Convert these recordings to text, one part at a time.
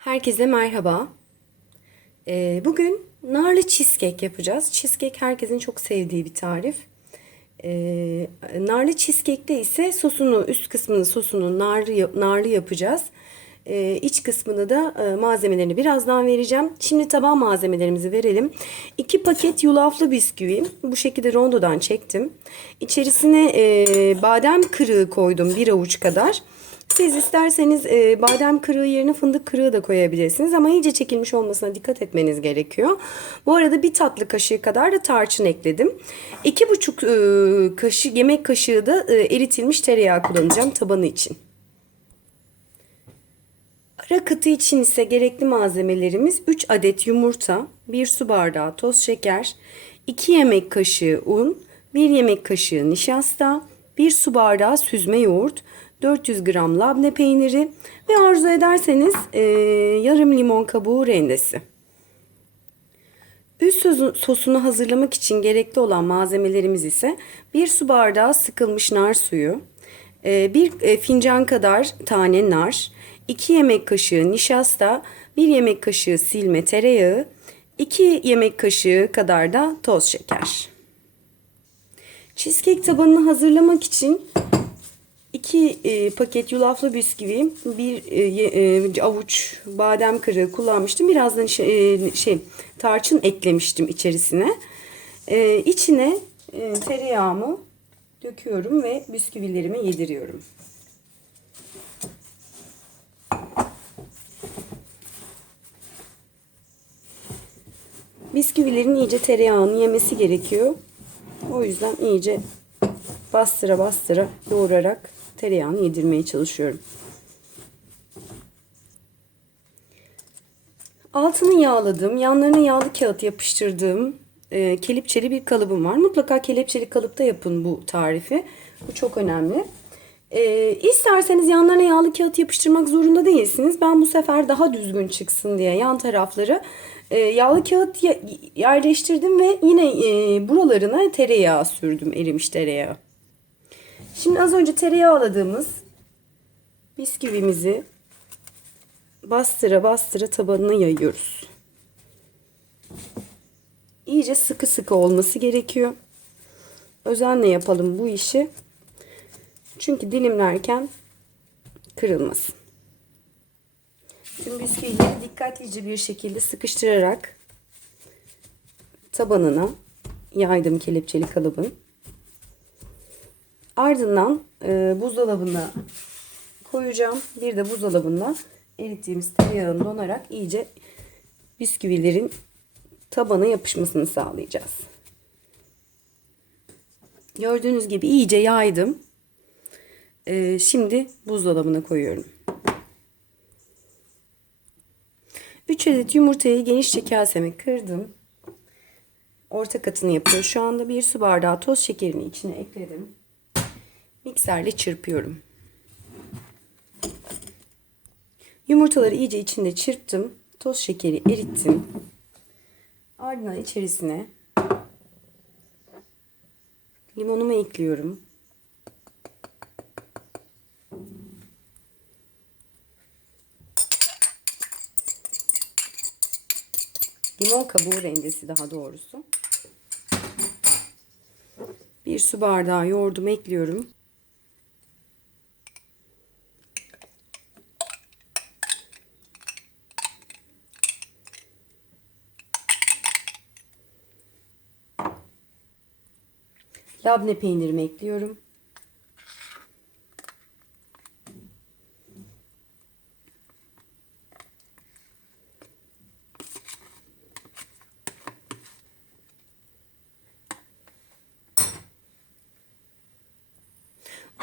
Herkese merhaba. Ee, bugün narlı cheesecake yapacağız. Cheesecake herkesin çok sevdiği bir tarif. Ee, narlı cheesecake'te ise sosunu, üst kısmını sosunu narlı, narlı yapacağız. Ee, iç kısmını da e, malzemelerini birazdan vereceğim. Şimdi taban malzemelerimizi verelim. 2 paket yulaflı bisküvi. Bu şekilde rondodan çektim. İçerisine e, badem kırığı koydum bir avuç kadar. Siz isterseniz e, badem kırığı yerine fındık kırığı da koyabilirsiniz ama iyice çekilmiş olmasına dikkat etmeniz gerekiyor. Bu arada bir tatlı kaşığı kadar da tarçın ekledim. İki buçuk e, kaşık yemek kaşığı da e, eritilmiş tereyağı kullanacağım tabanı için. Ara katı için ise gerekli malzemelerimiz 3 adet yumurta, 1 su bardağı toz şeker, 2 yemek kaşığı un, 1 yemek kaşığı nişasta, 1 su bardağı süzme yoğurt, 400 gram labne peyniri ve arzu ederseniz e, yarım limon kabuğu rendesi. Üst sosunu hazırlamak için gerekli olan malzemelerimiz ise 1 su bardağı sıkılmış nar suyu, 1 fincan kadar tane nar, 2 yemek kaşığı nişasta, 1 yemek kaşığı silme tereyağı, 2 yemek kaşığı kadar da toz şeker. Cheesecake tabanını hazırlamak için 2 e, paket yulaflı bisküvi, bir e, e, avuç badem kırığı kullanmıştım. Birazdan şey, e, şey tarçın eklemiştim içerisine. E, içine e, tereyağımı döküyorum ve bisküvilerimi yediriyorum. Bisküvilerin iyice tereyağını yemesi gerekiyor. O yüzden iyice bastıra bastıra yoğurarak tereyağını yedirmeye çalışıyorum. Altını yağladığım, yanlarına yağlı kağıt yapıştırdığım e, kelepçeli bir kalıbım var. Mutlaka kelepçeli kalıpta yapın bu tarifi. Bu çok önemli. E, isterseniz yanlarına yağlı kağıt yapıştırmak zorunda değilsiniz. Ben bu sefer daha düzgün çıksın diye yan tarafları e, yağlı kağıt yerleştirdim ve yine e, buralarına tereyağı sürdüm, erimiş tereyağı. Şimdi az önce tereyağladığımız bisküvimizi bastıra bastıra tabanına yayıyoruz. İyice sıkı sıkı olması gerekiyor. Özenle yapalım bu işi. Çünkü dilimlerken kırılmasın. Tüm bisküvileri dikkatlice bir şekilde sıkıştırarak tabanına yaydım kelepçeli kalıbın. Ardından e, buzdolabına koyacağım. Bir de buzdolabında erittiğimiz tereyağını donarak iyice bisküvilerin tabana yapışmasını sağlayacağız. Gördüğünüz gibi iyice yaydım. E, şimdi buzdolabına koyuyorum. 3 adet yumurtayı genişçe kaseme kırdım. Orta katını yapıyor. Şu anda bir su bardağı toz şekerini içine ekledim. Mikserle çırpıyorum. Yumurtaları iyice içinde çırptım. Toz şekeri erittim. Ardından içerisine limonumu ekliyorum. Limon kabuğu rendesi daha doğrusu. Bir su bardağı yoğurdumu ekliyorum. Labne peynirimi ekliyorum.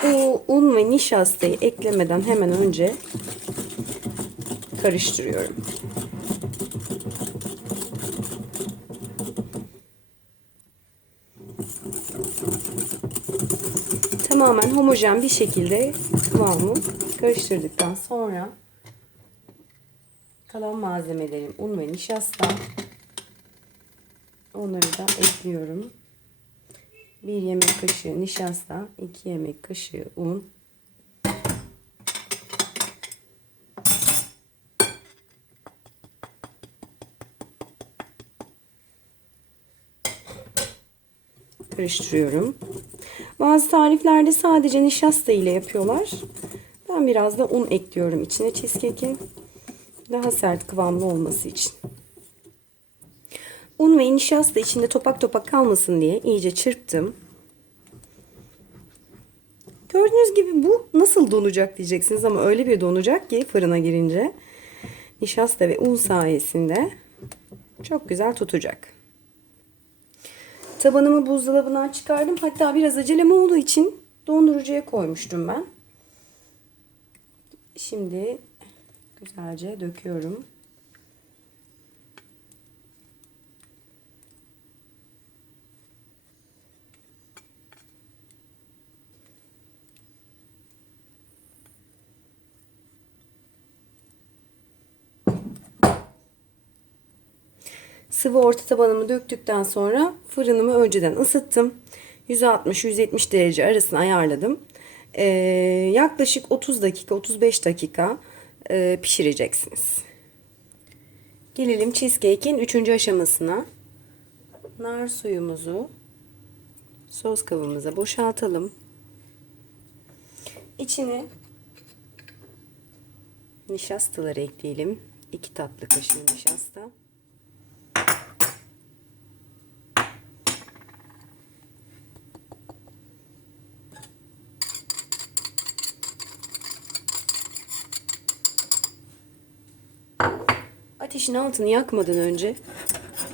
O un ve nişastayı eklemeden hemen önce karıştırıyorum. tamamen homojen bir şekilde kıvamı karıştırdıktan sonra kalan malzemelerim un ve nişasta onları da ekliyorum. 1 yemek kaşığı nişasta, 2 yemek kaşığı un, karıştırıyorum. Bazı tariflerde sadece nişasta ile yapıyorlar. Ben biraz da un ekliyorum içine cheesecake'in daha sert kıvamlı olması için. Un ve nişasta içinde topak topak kalmasın diye iyice çırptım. Gördüğünüz gibi bu nasıl donacak diyeceksiniz ama öyle bir donacak ki fırına girince nişasta ve un sayesinde çok güzel tutacak. Tabanımı buzdolabından çıkardım. Hatta biraz acelem olduğu için dondurucuya koymuştum ben. Şimdi güzelce döküyorum. Sıvı orta tabanımı döktükten sonra fırınımı önceden ısıttım. 160-170 derece arasını ayarladım. Ee, yaklaşık 30 dakika 35 dakika e, pişireceksiniz. Gelelim cheesecake'in 3. aşamasına. Nar suyumuzu sos kabımıza boşaltalım. İçine nişastaları ekleyelim. 2 tatlı kaşığı nişasta. Ateşin altını yakmadan önce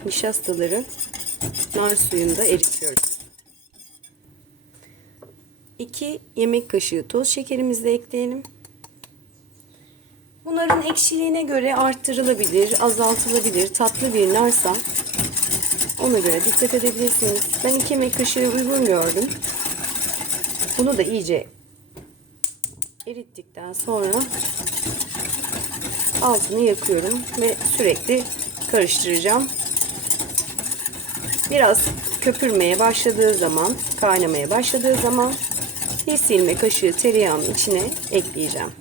nişastaları nar suyunda eritiyoruz. 2 yemek kaşığı toz şekerimizi de ekleyelim. Bunların ekşiliğine göre arttırılabilir, azaltılabilir. Tatlı bir narsa ona göre dikkat edebilirsiniz. Ben 2 yemek kaşığı uygun gördüm. Bunu da iyice erittikten sonra altını yakıyorum ve sürekli karıştıracağım. Biraz köpürmeye başladığı zaman, kaynamaya başladığı zaman bir silme kaşığı tereyağının içine ekleyeceğim.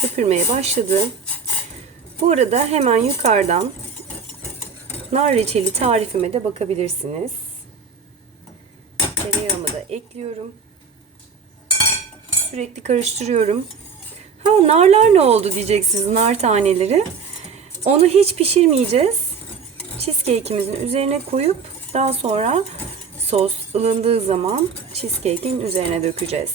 Köpürmeye başladı. Bu arada hemen yukarıdan nar reçeli tarifime de bakabilirsiniz. Tereyağımı da ekliyorum. Sürekli karıştırıyorum. Ha narlar ne oldu diyeceksiniz nar taneleri. Onu hiç pişirmeyeceğiz. Cheesecake'imizin üzerine koyup daha sonra sos ılındığı zaman cheesecake'in üzerine dökeceğiz.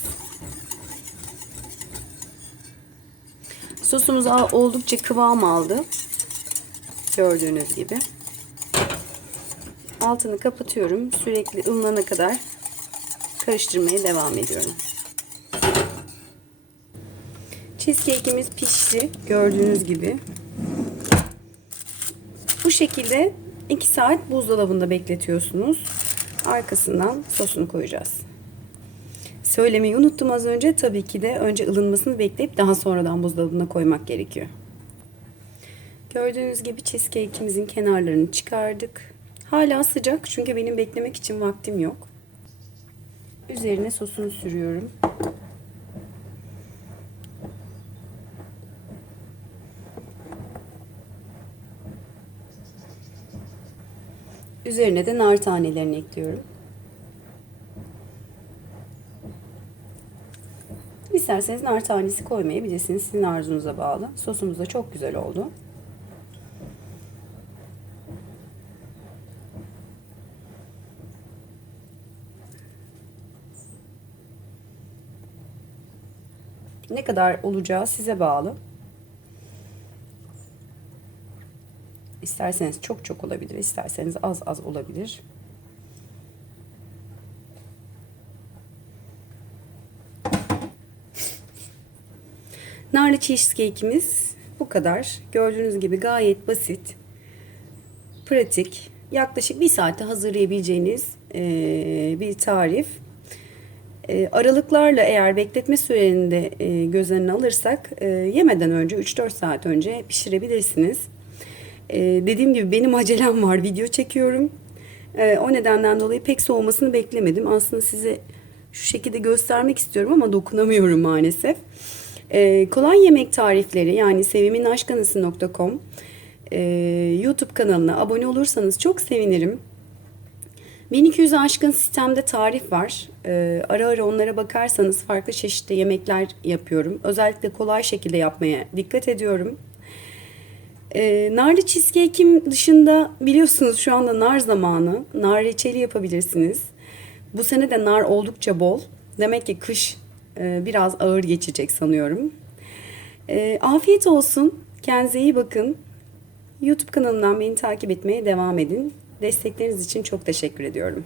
Sosumuz oldukça kıvam aldı. Gördüğünüz gibi. Altını kapatıyorum. Sürekli ılınana kadar karıştırmaya devam ediyorum. Cheesecake'imiz pişti. Gördüğünüz gibi. Bu şekilde 2 saat buzdolabında bekletiyorsunuz. Arkasından sosunu koyacağız. Söylemeyi unuttum az önce. Tabii ki de önce ılınmasını bekleyip daha sonradan buzdolabına koymak gerekiyor. Gördüğünüz gibi cheesecake'imizin kenarlarını çıkardık. Hala sıcak çünkü benim beklemek için vaktim yok. Üzerine sosunu sürüyorum. Üzerine de nar tanelerini ekliyorum. İsterseniz nar tanesi koymayabilirsiniz. Sizin arzunuza bağlı. Sosumuz da çok güzel oldu. Ne kadar olacağı size bağlı. İsterseniz çok çok olabilir, isterseniz az az olabilir. Narlı cheesecake'imiz bu kadar. Gördüğünüz gibi gayet basit, pratik, yaklaşık bir saatte hazırlayabileceğiniz bir tarif. Aralıklarla eğer bekletme sürelerinde göz önüne alırsak yemeden önce 3-4 saat önce pişirebilirsiniz. Ee, dediğim gibi benim acelem var. Video çekiyorum. Ee, o nedenden dolayı pek soğumasını beklemedim. Aslında size şu şekilde göstermek istiyorum ama dokunamıyorum maalesef. Ee, kolay yemek tarifleri yani seviminaşkanası.com e, YouTube kanalına abone olursanız çok sevinirim. 1200'ü aşkın sistemde tarif var. Ee, ara ara onlara bakarsanız farklı çeşitli yemekler yapıyorum. Özellikle kolay şekilde yapmaya dikkat ediyorum. Ee, narlı cheesecake'im dışında biliyorsunuz şu anda nar zamanı. Nar reçeli yapabilirsiniz. Bu sene de nar oldukça bol. Demek ki kış e, biraz ağır geçecek sanıyorum. Ee, afiyet olsun. Kendinize iyi bakın. YouTube kanalından beni takip etmeye devam edin. Destekleriniz için çok teşekkür ediyorum.